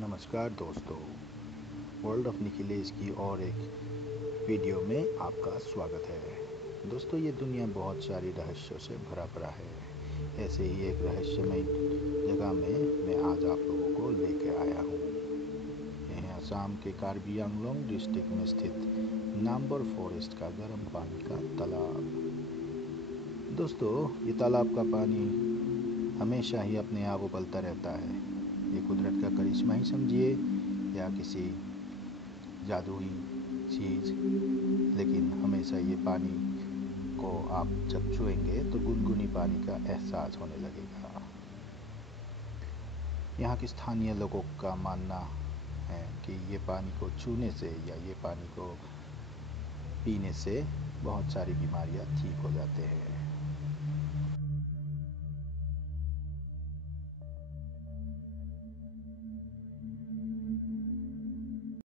नमस्कार दोस्तों, world of Nikhilesh की और एक वीडियो में आपका स्वागत है। दोस्तों, ये दुनिया बहुत सारी रहस्यों से भरा पड़ा है। ऐसे ही एक रहस्यमय जगह में मैं आज आप लोगों को लेकर आया हूँ। यह है असम के कार्बी आंगलोंग डिस्ट्रिक्ट में स्थित नाम्बर फॉरेस्ट का गर्म पानी का तालाब। दोस्तों, ये तालाब का पानी हमेशा ही अपने आप उबलता रहता है। ये कुदरत का करिश्मा ही समझिए या किसी जादुई चीज़, लेकिन हमेशा ये पानी को आप जब छुएंगे तो गुनगुनी पानी का एहसास होने लगेगा। यहाँ के स्थानीय लोगों का मानना है कि ये पानी को छूने से या ये पानी को पीने से बहुत सारी बीमारियाँ ठीक हो जाते हैं।